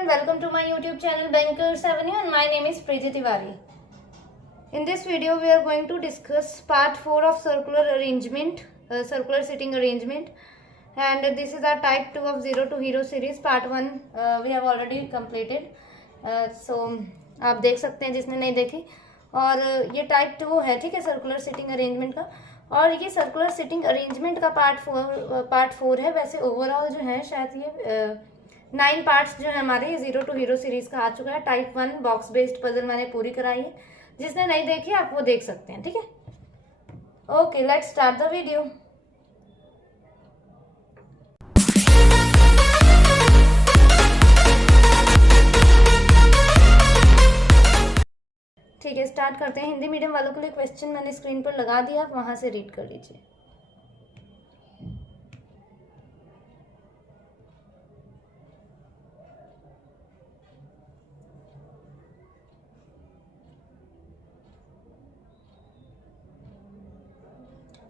and welcome to my YouTube channel Bankers Avenue, and my name is Preeti Tiwari. In this video we are going to discuss part 4 of circular sitting arrangement, and this is our type 2 of 0 to hero series. Part 1 we have already completed, so आप देख सकते हैं जिसने नहीं देखी। और ये type 2 है, ठीक है, सर्कुलर सिटिंग अरेंजमेंट का। और ये सर्कुलर सिटिंग अरेंजमेंट का पार्ट 4 है। वैसे ओवरऑल जो है शायद ये 9 पार्ट्स जो है हमारे 0 टू हीरो सीरीज का आ चुका है। टाइप 1 बॉक्स बेस्ड पजल मैंने पूरी कराई है, जिसने नहीं देखी आप वो देख सकते हैं, ठीक है। Okay, let's start the video. ठीक है, स्टार्ट करते हैं। हिंदी मीडियम वालों के लिए क्वेश्चन मैंने स्क्रीन पर लगा दिया, आप वहां से रीड कर लीजिए।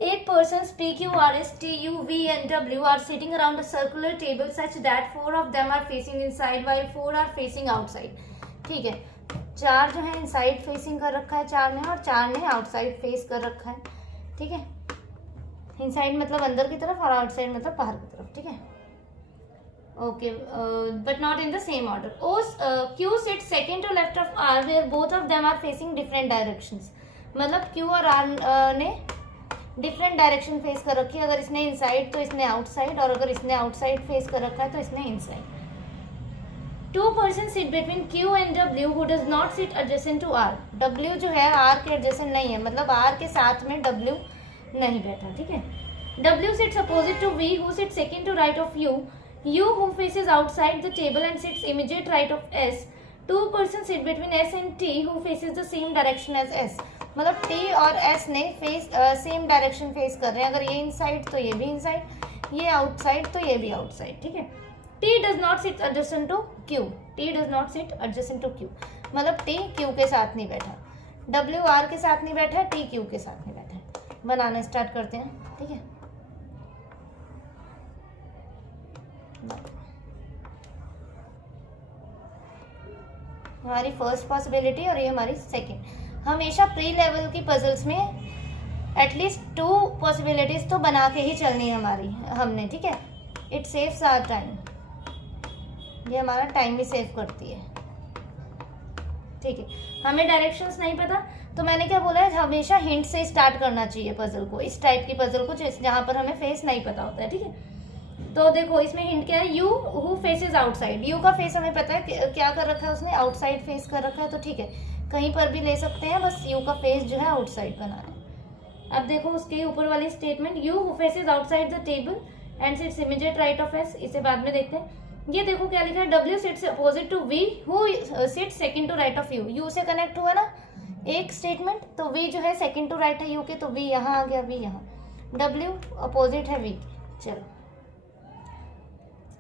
Eight persons P, Q, R, S, T, U, V and W are sitting around a circular table such that 4 of them are facing inside while 4 are facing outside। ठीक है, 4 जो है इनसाइड फेसिंग कर रखा है 4 ने, और 4 ने आउटसाइड फेस कर रखा है, ठीक है। इनसाइड मतलब अंदर की तरफ और आउटसाइड मतलब बाहर की तरफ, ठीक है। Okay, but not in the same order. Q sit second to left of R where both of them are facing different directions. मतलब Q और R ने डिफरेंट डायरेक्शन फेस कर रखी है। अगर इसने इनसाइड तो इसने आउटसाइड, और अगर इसने आउटसाइड फेस कर रखा है तो इसने inside. 2 persons sit between Q and W who does not sit adjacent to R। W जो है R के adjacent नहीं है, मतलब R के साथ में W नहीं बैठा, ठीक है। W sits opposite to V who sits second to right of U। U who faces outside the table and sits immediate right of S। 2 persons sit between S and T who faces the same direction as S। मतलब T और S ने same direction face कर रहे हैं। अगर ये inside तो ये भी इनसाइड, ये आउटसाइड तो ये भी आउटसाइड, ठीक है। T does not sit adjacent to Q। T does not sit adjacent to Q मतलब T Q के साथ नहीं बैठा, W R के साथ नहीं बैठा, T Q के साथ नहीं बैठा। बनाना स्टार्ट करते हैं, ठीक है। हमारी फर्स्ट पॉसिबिलिटी और ये हमारी सेकंड। हमेशा प्री लेवल की पजल्स में एटलीस्ट 2 पॉसिबिलिटीज तो बना के ही चलनी है हमने, ठीक है। इट सेव्स आवर टाइम, ये हमारा टाइम भी सेव करती है, ठीक है। हमें डायरेक्शंस नहीं पता तो मैंने क्या बोला है, हमेशा हिंट से स्टार्ट करना चाहिए पजल को, इस टाइप की पजल को जहाँ पर हमें फेस नहीं पता होता है, ठीक है। तो देखो इसमें हिंट क्या है, you who faces outside. You का फेस हमें पता है क्या कर रखा है उसने, आउटसाइड फेस कर रखा है, तो ठीक है कहीं पर भी ले सकते हैं, बस यू का फेस जो है आउटसाइड बनाना है। अब देखो उसके ऊपर वाली statement, you who faces outside the table and seats immediate right of S, इसे बाद में देखते हैं। ये देखो क्या लिखा है, W sits opposite to V who sits second to right of U. U से कनेक्ट हुआ ना एक स्टेटमेंट, तो वी जो है सेकंड टू राइट है यू के, तो वी यहाँ आ गया, वी यहाँ, डब्ल्यू अपोजिट है वी। चलो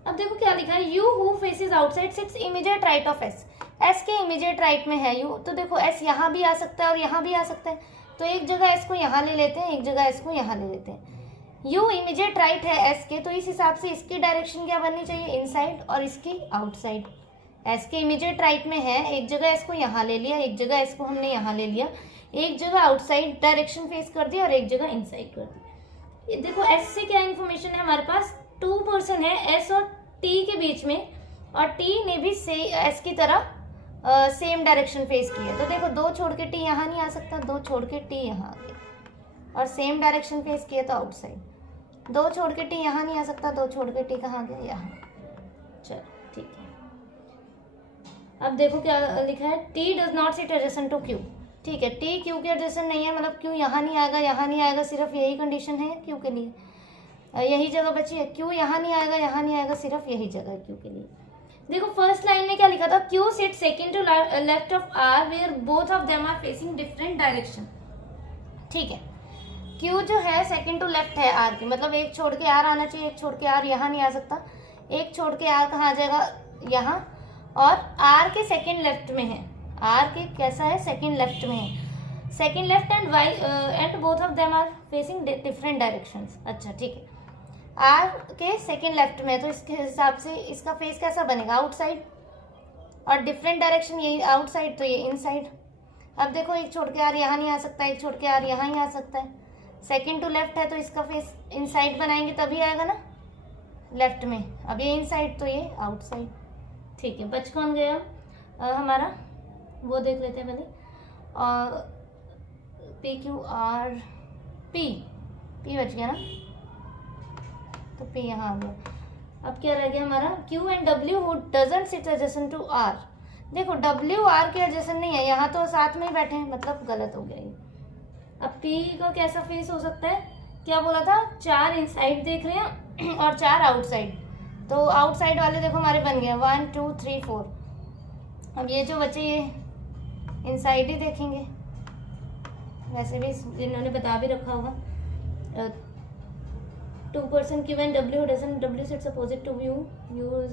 अब देखो क्या लिखा है, you who faces outside seats immediate right of S. S के इमीडिएट राइट में है यू, तो देखो एस यहाँ भी आ सकता है और यहाँ भी आ सकता है, तो एक जगह एस को यहाँ ले लेते हैं, एक जगह एस को यहाँ ले लेते हैं। यू इमीडिएट राइट है एस के, तो इस हिसाब से इसकी डायरेक्शन क्या बननी चाहिए, इनसाइड, और इसकी आउटसाइड। एस के इमीडिएट राइट में है, एक जगह एस को यहाँ ले लिया, एक जगह एस को हमने यहाँ ले लिया, एक जगह आउटसाइड डायरेक्शन फेस कर दी और एक जगह इनसाइड कर दी। ये देखो एस से क्या इन्फॉर्मेशन है हमारे पास, 2 पर्सन है एस और टी के बीच में, और टी ने भी एस की तरह सेम डायरेक्शन फेस की है। तो देखो 2 छोड़ के टी यहाँ नहीं आ सकता, 2 छोड़ के टी यहाँ आ गया, और सेम डायरेक्शन फेस किया तो आउटसाइड। 2 छोड़ के टी यहाँ नहीं आ सकता, 2 छोड़ के टी कहाँ गया, यहाँ। चलो ठीक है, अब देखो क्या लिखा है, T does not sit adjacent to Q. ठीक है, टी क्यू के एडजेसेंट नहीं है, मतलब क्यू यहाँ नहीं आएगा, यहाँ नहीं आएगा, सिर्फ यही कंडीशन है क्यू के लिए, यही जगह बची है। क्यू यहाँ नहीं आएगा, यहाँ नहीं आएगा, सिर्फ यही जगह है क्यू के लिए। देखो फर्स्ट लाइन में क्या लिखा था, Q sit second to left of R where both of them are facing different direction. ठीक है, क्यू जो है सेकंड टू लेफ्ट है आर की, मतलब एक छोड़ के आर आना चाहिए, एक छोड़ के आर यहाँ नहीं आ सकता, एक छोड़ के आर कहाँ आ जाएगा, यहाँ, और आर के सेकंड लेफ्ट में है, आर के कैसा है, सेकंड लेफ्ट में है, second left and Y and both of them are facing different directions. अच्छा ठीक है, आर के सेकंड लेफ्ट में, तो इसके हिसाब से इसका फेस कैसा बनेगा, आउटसाइड, और डिफरेंट डायरेक्शन, ये आउटसाइड तो ये इनसाइड। अब देखो एक छोड़ के आर यहाँ नहीं आ सकता, एक छोड़ के आर यहाँ ही आ सकता है। सेकंड टू लेफ्ट है तो इसका फेस इनसाइड बनाएंगे तभी आएगा ना लेफ्ट में। अब ये इनसाइड तो ये आउटसाइड। ठीक है, बच कौन गया हमारा, वो देख लेते हैं पहले। और पी क्यू आर, पी बच गया ना, तो पी यहाँ आ गया। अब क्या रह गया हमारा, Q and W who doesn't sit adjacent to R. देखो डब्ल्यू आर के एडजेसेंट नहीं है, यहाँ तो साथ में ही बैठे हैं, मतलब गलत हो गया ये। अब पी का कैसा फेस हो सकता है, क्या बोला था, 4 इनसाइड देख रहे हैं और 4 आउटसाइड। तो आउटसाइड वाले देखो हमारे बन गए 1 2 3 4। अब ये जो बचे ये इनसाइड ही देखेंगे, वैसे भी इन्होंने बता भी रखा होगा। 2% Q and W doesn't, W sits opposite to U, U is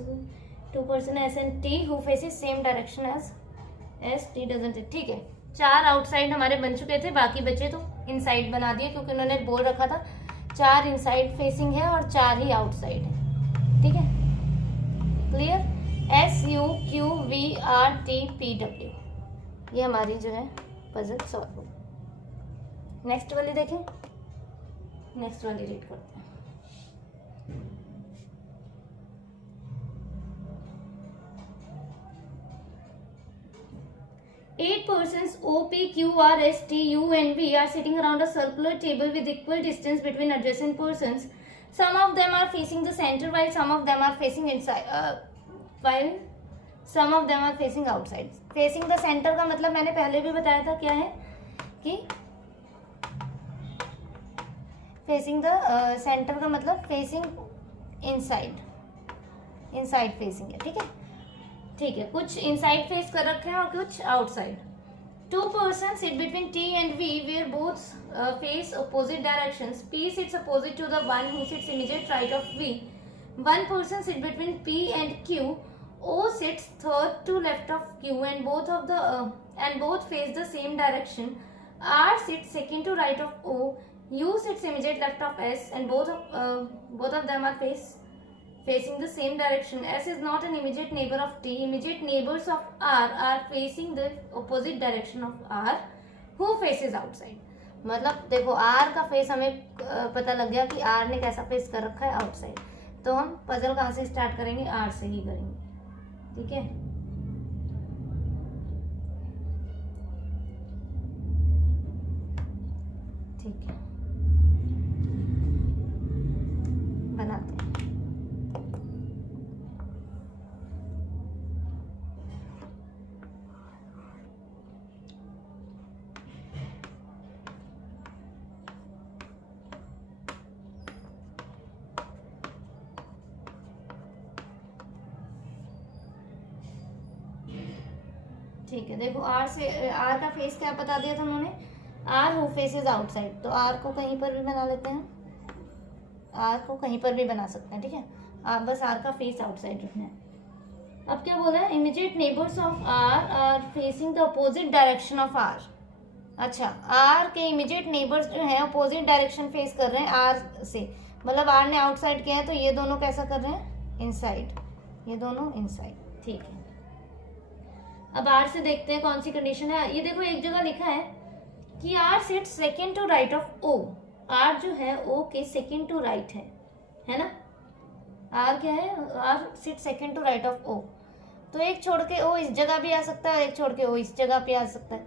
2% S and T who faces same direction as S, T doesn't। ठीक है, 4 आउटसाइड हमारे बन चुके थे, बाकी बचे तो इनसाइड बना दिए क्योंकि उन्होंने बोल रखा था 4 इनसाइड फेसिंग है और 4 ही आउटसाइड है। ठीक है, clear. S U Q V R T P W, ये हमारी जो है पजल सॉल्व हो। नेक्स्ट वाली देखें, नेक्स्ट वाली रीड करते हैं। Eight persons O, P, Q, R, S, T, U and V are sitting around a circular table with equal distance between adjacent persons. Some of them are facing the center while some of them are facing inside, while some of them are facing outside. Facing the center का मतलब मैंने पहले भी बताया था क्या है कि facing the center का मतलब facing inside, inside facing है। ठीक है, ठीक है, कुछ इनसाइड फेस कर रखे हैं और कुछ outside. 2 persons sit between T and V where both face opposite directions. P sits opposite to the one who sits immediate right of V. 1 person sit between P and Q. O sits third to left of Q and both face the same direction. R sits second to right of O. U sits immediate left of S and both of them are facing the same direction. S is not an immediate neighbor of T. Immediate neighbors of R are facing the opposite direction of R, who faces outside. मतलब देखो R का face हमें पता लग गया कि R ने कैसा फेस कर रखा है आउटसाइड। तो हम पजल कहाँ से स्टार्ट करेंगे, R से ही करेंगे। ठीक है, ठीक है, बनाते हैं। ठीक है, देखो R से R का फेस क्या बता दिया था उन्होंने, R हु फेसेस आउटसाइड। तो R को कहीं पर भी बना लेते हैं, R को कहीं पर भी बना सकते हैं। ठीक है, आप बस R का फेस आउटसाइड रखना है। अब क्या बोला है, immediate neighbours of R are facing the opposite direction of R। अच्छा, R के इमीडिएट नेबर्स जो है अपोजिट डायरेक्शन फेस कर रहे हैं R से, मतलब R ने आउटसाइड किया है तो ये दोनों कैसा कर रहे हैं, इनसाइड, ये दोनों इनसाइड। ठीक है, अब R से देखते हैं कौन सी कंडीशन है। ये देखो एक जगह लिखा है कि R sits second to right of O। R जो है O के सेकंड टू राइट है ना। R क्या है, R sit second to right of O। तो एक छोड़ के O इस जगह भी आ सकता है, एक छोड़ के O इस जगह पे आ सकता है।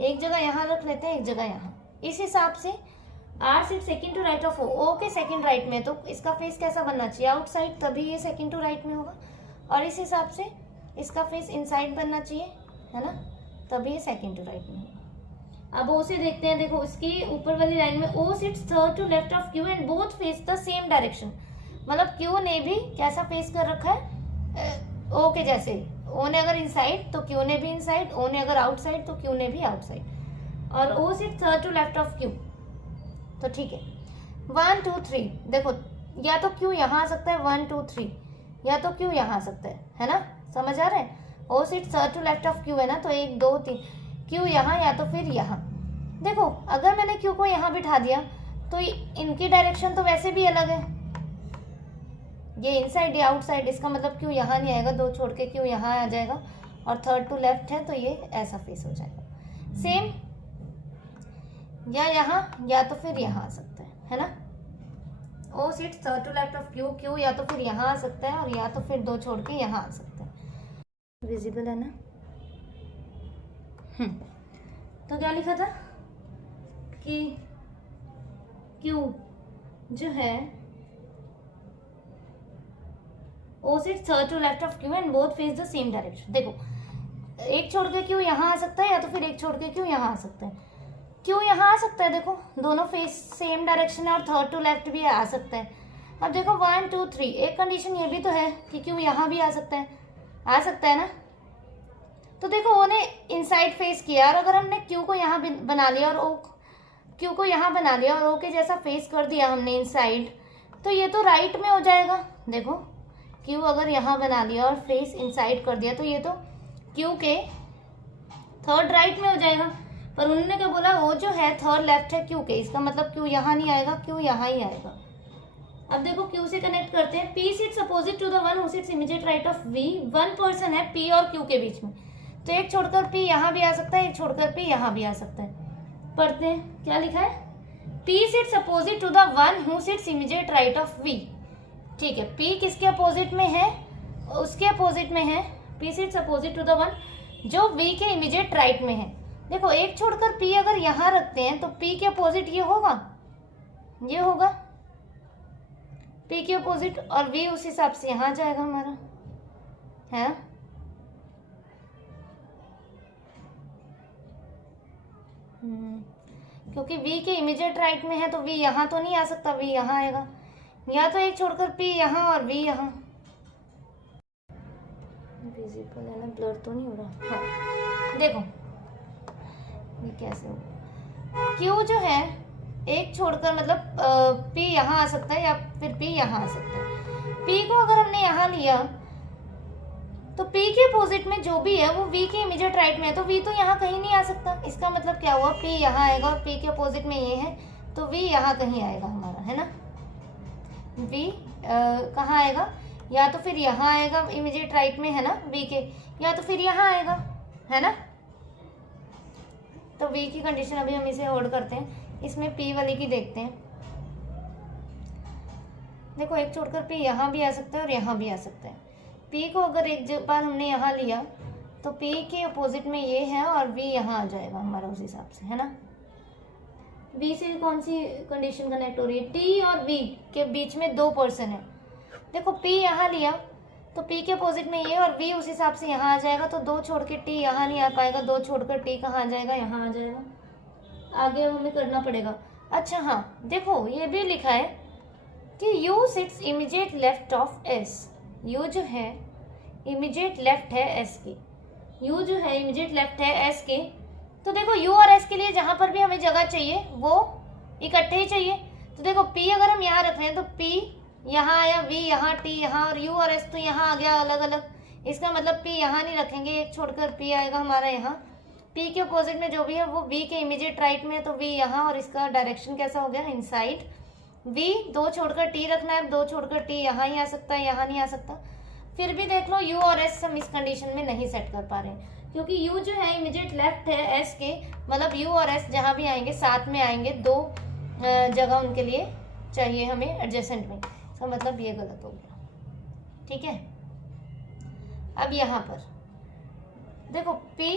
एक जगह यहाँ रख लेते हैं, एक जगह यहाँ। इस हिसाब से R sit second to right of O के सेकंड राइट में, तो इसका फेस कैसा बनना चाहिए, आउटसाइड, तभी ये सेकंड टू राइट में होगा। और इस हिसाब से इसका फेस इनसाइड बनना चाहिए, है ना, तभी ये सेकंड टू राइट में होगा। अब O से देखते हैं, देखो इसकी ऊपर वाली लाइन में O sits third to left of Q and both face the same direction. मतलब Q ने भी कैसा फेस कर रखा है, O के जैसे। O ने अगर इनसाइड तो Q ने भी इनसाइड, O ने अगर आउटसाइड तो Q ने भी आउटसाइड। और O sits third to left of Q, तो ठीक है। 1 2 3, देखो या तो Q यहाँ आ सकता है 1 2 3, या तो Q यहाँ आ सकता है ना, समझ आ रहा है। O sits third to left of Q है ना, तो 1 2 3, Q यहाँ या तो फिर यहाँ। देखो अगर मैंने Q को यहाँ बिठा दिया तो इनकी डायरेक्शन तो वैसे भी अलग है, ये इनसाइड या आउटसाइड, इसका मतलब Q यहाँ नहीं आएगा, 2 छोड़ के Q यहाँ आ जाएगा और थर्ड टू लेफ्ट है तो ये ऐसा फेस हो जाएगा। सेम या यहाँ या तो फिर यहाँ आ सकता है ना। O sits third to left of Q, Q या तो फिर यहाँ आ सकता है और या तो फिर 2 छोड़ के यहाँ आ सकता है। विजिबल है ना। तो क्या लिखा था कि क्यू जो है O sits third to left of Q and both face the same direction. देखो एक छोड़ के क्यू यहाँ आ सकता है या तो फिर एक छोड़ के क्यू यहाँ आ सकता है। क्यू यहाँ आ सकता है, देखो दोनों फेस सेम डायरेक्शन है और थर्ड टू लेफ्ट भी आ सकता है। अब देखो 1 2 3, एक कंडीशन ये भी तो है कि क्यू यहाँ भी आ सकता है ना। तो देखो ओ ने इनसाइड फेस किया और अगर हमने क्यू को यहाँ बना लिया और ओ क्यू को यहाँ बना लिया और ओ के जैसा फेस कर दिया हमने इनसाइड, तो ये तो राइट में हो जाएगा। देखो क्यू अगर यहाँ बना लिया और फेस इनसाइड कर दिया तो ये तो क्यू के थर्ड राइट में हो जाएगा। पर उन्होंने क्या बोला, वो जो है थर्ड लेफ्ट है क्यू के, इसका मतलब क्यू यहाँ नहीं आएगा, क्यू यहाँ ही आएगा। अब देखो क्यू से कनेक्ट करते हैं। P sits opposite to the one who sits immediate right of V. 1 person है पी और क्यू के बीच में, तो एक छोड़कर पी यहाँ भी आ सकता है, एक छोड़कर पी यहाँ भी आ सकता है। पढ़ते हैं क्या लिखा है। P sits opposite to the one who sits immediate right of V. ठीक है, पी किसके अपोजिट में है, उसके अपोजिट में है। P sits opposite to the one जो वी के इमीडिएट राइट में है। देखो एक छोड़कर पी अगर यहाँ रखते हैं तो पी के अपोजिट ये होगा पी के अपोजिट, और वी उस हिसाब से यहाँ जाएगा हमारा, है। क्योंकि वी के इमीडिएट राइट में है तो वी यहाँ तो नहीं आ सकता, वी यहाँ आएगा। या तो एक छोड़कर पी यहाँ और वी यहाँ। विजिबल है ना, ब्लर तो नहीं हो रहा। हाँ देखो ये कैसे होगा। क्यू जो है एक छोड़कर मतलब पी यहाँ आ सकता है या फिर पी यहाँ आ सकता है। पी को अगर हमने यहाँ लिया तो पी के अपोजिट में जो भी है वो वी के इमीडिएट राइट में है, तो वी तो यहाँ कहीं नहीं आ सकता। इसका मतलब क्या हुआ, पी यहाँ आएगा और पी के अपोजिट में ये है तो वी यहाँ कहीं आएगा हमारा, है ना। वी कहाँ आएगा, या तो फिर यहाँ आएगा इमीडिएट राइट में, है ना वी के, या तो फिर यहाँ आएगा, है ना। तो वी की कंडीशन अभी हम इसे होल्ड करते हैं। इसमें पी वाली की देखते हैं। देखो एक छोड़कर पी यहाँ भी आ सकता है और यहाँ भी आ सकता है। पी को अगर एक बार हमने यहाँ लिया तो पी के अपोजिट में ये है और वी यहाँ आ जाएगा हमारा उस हिसाब से, है ना। वी से कौन सी कंडीशन कनेक्ट हो रही है, टी और वी के बीच में 2 पर्सन है। देखो पी यहाँ लिया तो पी के अपोजिट में ये और वी उस हिसाब से यहाँ आ जाएगा, तो 2 छोड़ के टी यहाँ नहीं आ पाएगा, 2 छोड़कर टी कहाँ आ जाएगा, यहाँ आ जाएगा। आगे हमें करना पड़ेगा। अच्छा हाँ देखो ये भी लिखा है कि you seats immediate left of S. You जो है इमीडिएट लेफ्ट है एस के, यू जो है इमीडिएट लेफ्ट है एस के। तो देखो यू और एस के लिए जहाँ पर भी हमें जगह चाहिए वो इकट्ठे ही चाहिए। तो देखो पी अगर हम यहाँ रख रहे हैं तो पी यहाँ आया, वी यहाँ, टी यहाँ, और यू और एस तो यहाँ आ गया अलग अलग। इसका मतलब पी यहाँ नहीं रखेंगे, एक छोड़कर पी आएगा हमारा यहाँ। पी के अपोजिट में जो भी है वो वी के इमीडिएट राइट में है तो वी यहाँ, और इसका डायरेक्शन कैसा हो गया इनसाइड। वी 2 छोड़कर टी रखना है, 2 छोड़कर टी यहाँ ही आ सकता है, यहाँ नहीं आ सकता। फिर भी देख लो यू और एस हम इस कंडीशन में नहीं सेट कर पा रहे हैं, क्योंकि यू जो है इमीडिएट लेफ्ट है एस के, मतलब यू और एस जहाँ भी आएंगे साथ में आएंगे, 2 जगह उनके लिए चाहिए हमें एडजेसेंट में। इसका मतलब ये गलत हो गया, ठीक है। अब यहाँ पर देखो P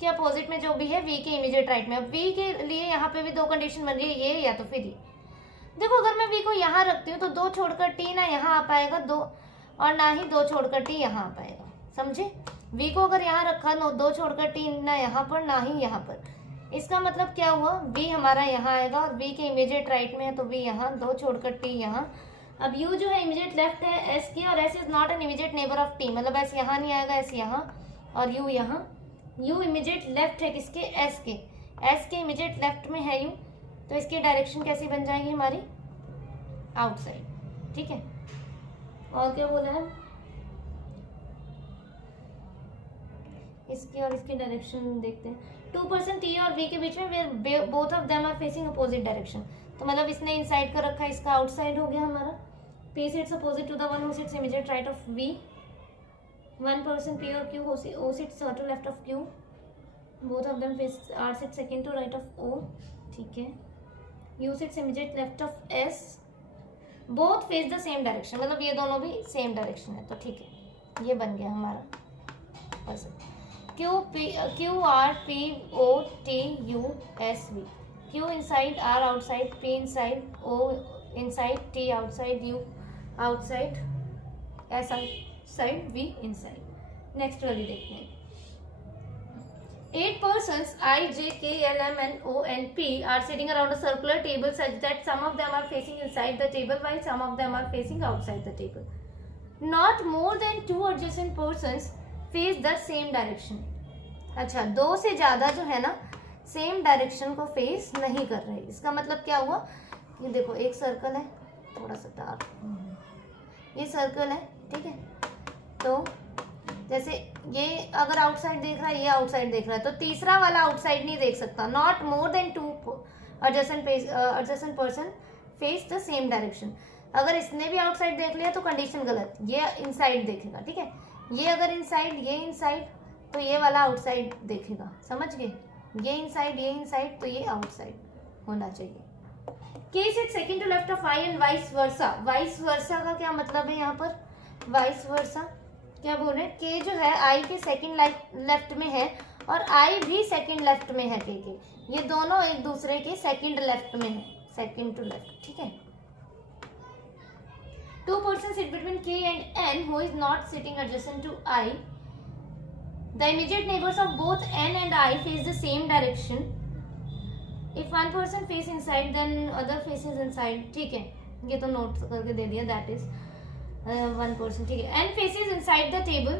के अपोजिट में जो भी है V के इमीडिएट राइट में। अब V के लिए यहाँ पे भी 2 कंडीशन बन रही है, ये या तो फिर ये। देखो अगर मैं V को यहाँ रखती हूँ तो 2 छोड़कर T ना यहाँ आ पाएगा, 2 और ना ही 2 छोड़कर T यहाँ आ पाएगा, समझे। V को अगर यहाँ रखा तो 2 छोड़कर T ना यहाँ पर ना ही यहाँ पर। इसका मतलब क्या हुआ, V हमारा यहाँ आएगा और V के इमीडिएट राइट में है तो V यहाँ, 2 छोड़कर T यहाँ। अब U जो है इमीडिएट लेफ्ट है S की, और S is not an immediate neighbour of T, मतलब S यहाँ नहीं आएगा, S यहाँ, और U यहाँ। U इमीडिएट लेफ्ट है किसके, S के, S के इमीडिएट लेफ्ट में है U, तो इसकी डायरेक्शन कैसी बन जाएगी हमारी, आउटसाइड, ठीक है। और क्या बोला है, इसकी और इसकी डायरेक्शन देखते हैं। 2% T और V के बीच में both of them are facing opposite direction, तो मतलब इसने इनसाइड कर रखा है, इसका आउटसाइड हो गया हमारा। P sits opposite to the one who sits immediate right of V, one person P or Q, O sits to left of Q, both of them face R sits second to right of O, ठीक है. U sits immediate left of S, both face the same direction, मतलब ये दोनों भी same direction है, तो ठीक है, ये बन गया हमारा person. Q R P O T U S V, Q inside, R outside, P inside, O inside, T outside, U outside, S outside, V inside. Next वाली देखते हैं. 8 persons I, J, K, L, M, N, O, and P are sitting around a circular table such that some of them are facing inside the table while some of them are facing outside the table. Not more than 2 adjacent persons face the same direction. अच्छा, 2 से ज़्यादा जो है ना same direction को face नहीं कर रहे. इसका मतलब क्या हुआ? ये देखो एक सर्कल है, थोड़ा सा डार्क, ये सर्कल है, ठीक है. तो जैसे ये अगर आउटसाइड देख रहा है, ये आउटसाइड देख रहा है, तो तीसरा वाला आउटसाइड नहीं देख सकता. Not more than 2 adjacent person face the same direction. अगर इसने भी आउटसाइड देख लिया तो कंडीशन गलत, ये इनसाइड देखेगा, ठीक है. ये अगर इनसाइड, ये इनसाइड, तो ये वाला आउटसाइड देखेगा, समझ गए. ये इनसाइड, तो ये आउटसाइड होना चाहिए. K sits second to left of I and vice versa. Vice versa का क्या मतलब है यहाँ पर? वाइस वर्सा क्या बोल रहे हैं? K जो है I के सेकंड लेफ्ट में है और I भी सेकंड लेफ्ट में है K के. ये दोनों एक दूसरे के सेकंड लेफ्ट में है, सेकंड टू लेफ्ट, ठीक है. 2 persons sit between K and N who is not sitting adjacent to I. The immediate neighbors of both N and I face the same direction. If one person face inside, then other faces inside. ठीक है, ये तो note करके दे दिया. That is 1 person, ठीक है. N faces inside the table.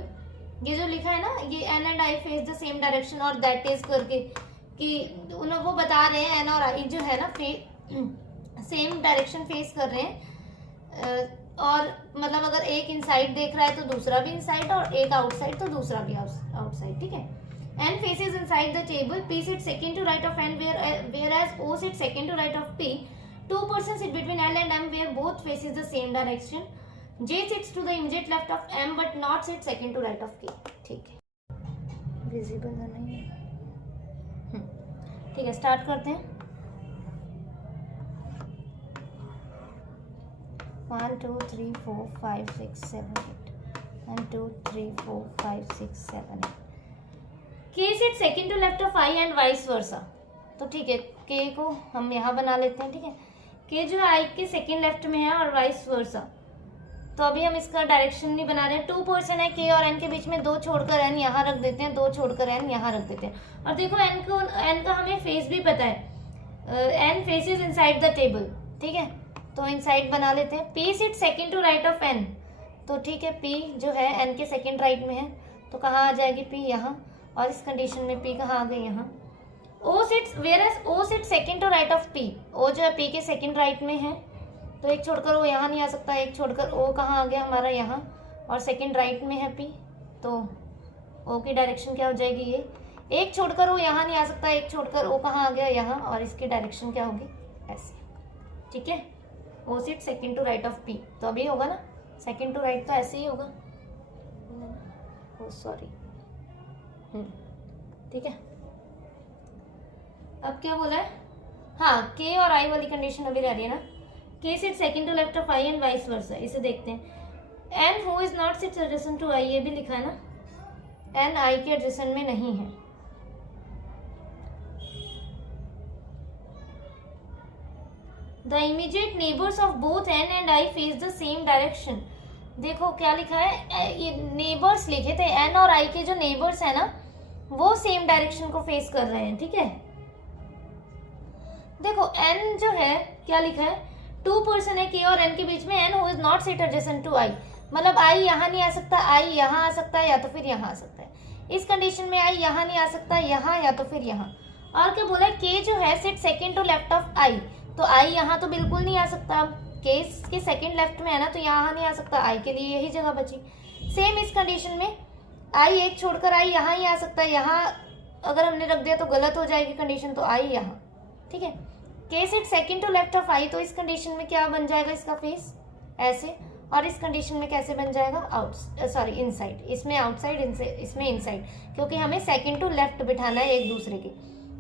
ये जो लिखा है ना, ये N and I face the same direction और that is करके कि उन वो बता रहे हैं N और I जो है ना सेम डायरेक्शन फेस कर रहे हैं. और मतलब अगर एक इनसाइड देख रहा है तो दूसरा भी इनसाइड, और एक आउटसाइड तो दूसरा भी आउटसाइड, ठीक है. N faces inside the table. P sits second to right of N, whereas O sits second to right of P. 2 persons sit between L and M, where both faces the same direction. J sits to the immediate left of M, but not sits second to right of K. ठीक है, visible है नहीं है, ठीक है. Start करते हैं. 1 2 3 4 5 6 7 8 1 2 3 4 5 6 7 8. K sits second to left of I and vice versa. तो ठीक है, K को हम यहाँ बना लेते हैं, ठीक है. K जो है I के सेकंड लेफ्ट में है और vice versa. तो अभी हम इसका डायरेक्शन नहीं बना रहे हैं. 2 पर्सन है K और N के बीच में, 2 छोड़कर N यहाँ रख देते हैं, 2 छोड़कर N यहाँ रख देते हैं. और देखो N का हमें फेस भी पता है. N faces inside the table, ठीक है. तो इनसाइड बना लेते हैं. P sit second to right of N. तो ठीक है, P जो है N के सेकंड राइट में है, तो कहाँ आ जाएगी P? यहाँ. और इस कंडीशन में P कहाँ आ गई? यहाँ. O sits, whereas O sit second to right of P. O जो है P के सेकंड राइट में है, तो एक छोड़कर O यहाँ नहीं आ सकता. एक छोड़कर O कहाँ आ गया हमारा? यहाँ. और सेकंड राइट में है P, तो O की डायरेक्शन क्या हो जाएगी? ये. एक छोड़कर O यहाँ नहीं आ सकता. एक छोड़कर O कहाँ आ गया? यहाँ. और इसकी डायरेक्शन क्या होगी? ऐसे, ठीक है. O sit second to right of P. तो अभी होगा ना, सेकंड टू राइट तो ऐसे ही होगा. सॉरी, ठीक है. अब क्या बोला है? हाँ, K और I वाली कंडीशन अभी रह रही है ना. K sit second to left of I and vice versa. इसे देखते हैं. N who is not sits adjacent to I, ये भी लिखा है ना. N I के एडजेसेंट में नहीं है. The immediate neighbors of both N and I face the same direction. देखो क्या लिखा है, ये नेबर्स लिखे थे. N और I के जो नेबर्स है ना, वो सेम डायरेक्शन को फेस कर रहे हैं, ठीक है. देखो N जो है क्या लिखा है, 2 पर्सन है K और N के बीच में. N who is not sit adjacent to I, मतलब I यहाँ नहीं आ सकता, I यहाँ आ सकता है, या तो फिर यहाँ आ सकता है. इस कंडीशन में I यहाँ नहीं आ सकता, यहाँ या तो फिर यहाँ. और क्या बोला है, K जो है sit second to left of I. तो I यहाँ तो बिल्कुल नहीं आ सकता. अब K के सेकंड लेफ्ट में है ना, तो यहाँ नहीं आ सकता. I के लिए यही जगह बची. सेम इस कंडीशन में I एक छोड़कर I यहाँ ही आ सकता है. यहाँ अगर हमने रख दिया तो गलत हो जाएगी कंडीशन, तो I यहाँ, ठीक है. K sit second to left of I, तो इस कंडीशन में क्या बन जाएगा इसका फेस? ऐसे. और इस कंडीशन में कैसे बन जाएगा इनसाइड, इसमें आउटसाइड, इसमें इनसाइड, क्योंकि हमें सेकंड टू लेफ्ट बिठाना है एक दूसरे के।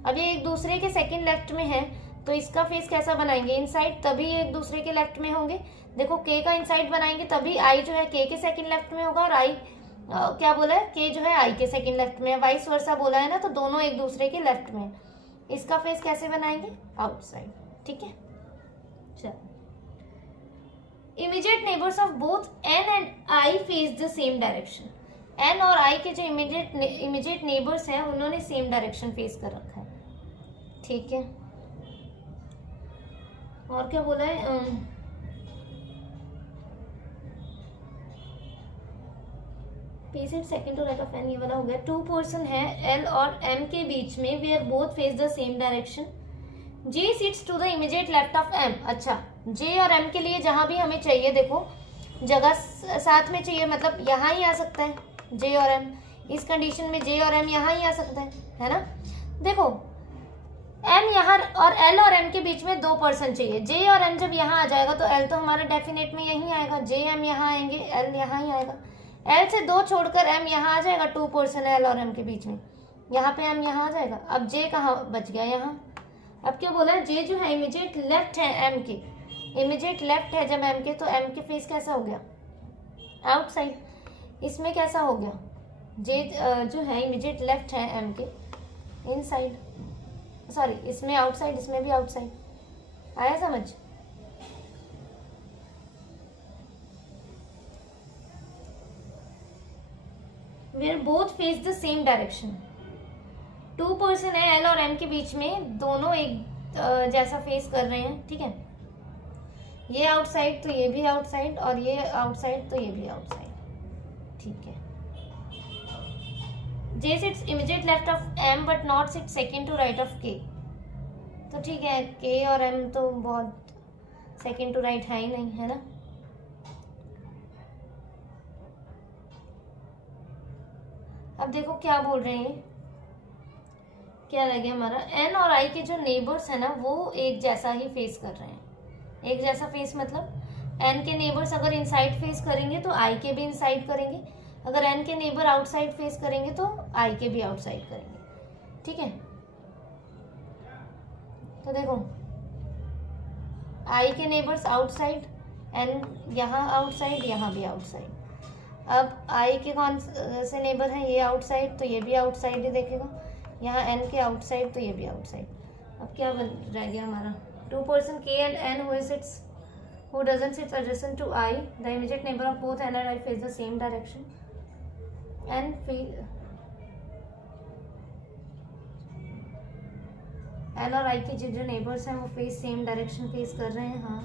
अब ये एक दूसरे के सेकंड लेफ्ट में है तो इसका फेस कैसा बनाएंगे, इनसाइड, तभी एक दूसरे के लेफ्ट में होंगे। देखो के का इनसाइड बनाएंगे तभी आई जो है के सेकंड लेफ्ट में होगा, और आई क्या बोला है, के जो है आई के सेकंड लेफ्ट में है, वाइस वर्सा बोला है ना, तो दोनों एक दूसरे के लेफ्ट में है। इसका फेस कैसे बनाएंगे, आउटसाइड। ठीक है, चलो। Immediate neighbours of both N and I face the same direction. N और आई के जो इमीडिएट नेबर्स हैं उन्होंने सेम डायरेक्शन फेस कर रखा है। ठीक है, और क्या बोला है, P sits second to right of N, ये वाला हो गया। टू पर्सन है एल और एम के बीच में, they are both face the same direction. J sits to the immediate left of M. अच्छा, जे और एम के लिए जहां भी हमें चाहिए, देखो जगह साथ में चाहिए, मतलब यहाँ ही आ सकता है जे और एम। इस कंडीशन में जे और एम यहाँ ही आ सकता है ना। देखो एम यहाँ और एल और एम के बीच में 2 पर्सन चाहिए। जे और एम जब यहाँ आ जाएगा तो एल तो हमारा डेफिनेट में यहीं आएगा, जे एम यहाँ आएंगे, एल यहाँ ही आएगा। एल से 2 छोड़कर एम यहाँ आ जाएगा, 2 पर्सन एल और एम के बीच में, यहाँ पे एम यहाँ आ जाएगा। अब जे कहाँ बच गया, यहाँ। अब क्या बोला है, जे जो है इमीडिएट लेफ्ट है एम के, इमीडिएट लेफ्ट है जब एम के, तो एम के फेस कैसा हो गया, आउटसाइड। इसमें कैसा हो गया, जे जो है इमीडिएट लेफ्ट है एम के, इनसाइड, सॉरी इसमें आउटसाइड, इसमें भी आउटसाइड। आया समझ। They both face the same direction. 2 person है एल और एम के बीच में, दोनों एक जैसा फेस कर रहे हैं। ठीक है, ये आउटसाइड तो ये भी आउटसाइड, और ये आउटसाइड तो ये भी आउटसाइड। ठीक है, J sits immediate left of M but not sit second to right of K. तो ठीक है, के और एम तो बहुत सेकंड टू राइट है ही नहीं, है ना। अब देखो क्या बोल रहे हैं, क्या रह गया हमारा, एन और आई के जो नेबर्स है ना वो एक जैसा ही फेस कर रहे हैं। एक जैसा फेस मतलब एन के नेबर्स अगर इनसाइड फेस करेंगे तो आई के भी इनसाइड करेंगे, अगर एन के नेबर आउटसाइड फेस करेंगे तो आई के भी आउटसाइड करेंगे। ठीक है, तो देखो आई के नेबर्स आउटसाइड, एन यहाँ आउटसाइड, यहाँ भी आउटसाइड। अब आई के कौन से नेबर हैं, ये आउटसाइड, तो ये भी आउटसाइड ही देखेगा। यहाँ एन के आउटसाइड, तो ये भी आउटसाइड। अब क्या रह गया हमारा, 2 पर्सन के and N who doesn't sit adjacent to I, the immediate neighbor of both N and I face the same direction. N और I के जो नेबर्स हैं वो फेस सेम डायरेक्शन फेस कर रहे हैं, हाँ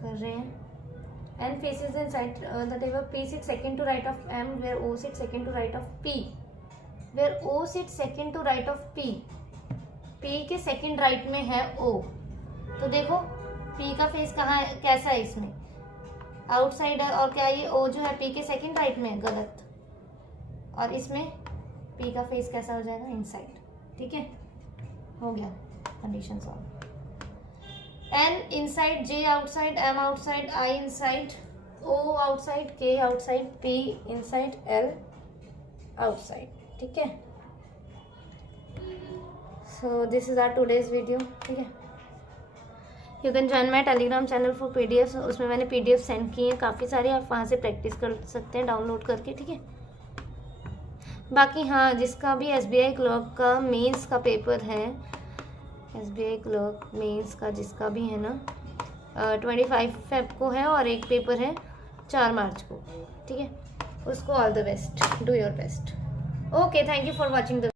कर रहे हैं। N faces inside the neighbor P sits second to right of M, where O sits second to right of P, where O sits second to right of P. P के second right में है O, तो देखो P का face कहाँ है, कैसा है, इसमें आउटसाइड है, और क्या ये O जो है P के सेकंड राइट में है, गलत, और इसमें P का फेस कैसा हो जाएगा, इनसाइड। ठीक है, हो गया condition solve. N inside, J outside, M outside, I inside, O outside, K outside, P inside, L outside. ठीक है, so this is our today's video. ठीक है, you can join my telegram channel for PDFs. उसमें मैंने PDF send किए हैं काफ़ी सारे, आप वहाँ से प्रैक्टिस कर सकते हैं डाउनलोड करके। ठीक है, बाकी हाँ जिसका भी SBI क्लर्क का मेंस का पेपर है, SBI क्लर्क मेंस का जिसका भी है ना, 25 फेब को है, और एक पेपर है 4 मार्च को। ठीक है, उसको all the best, do your best. Okay, thank you for watching the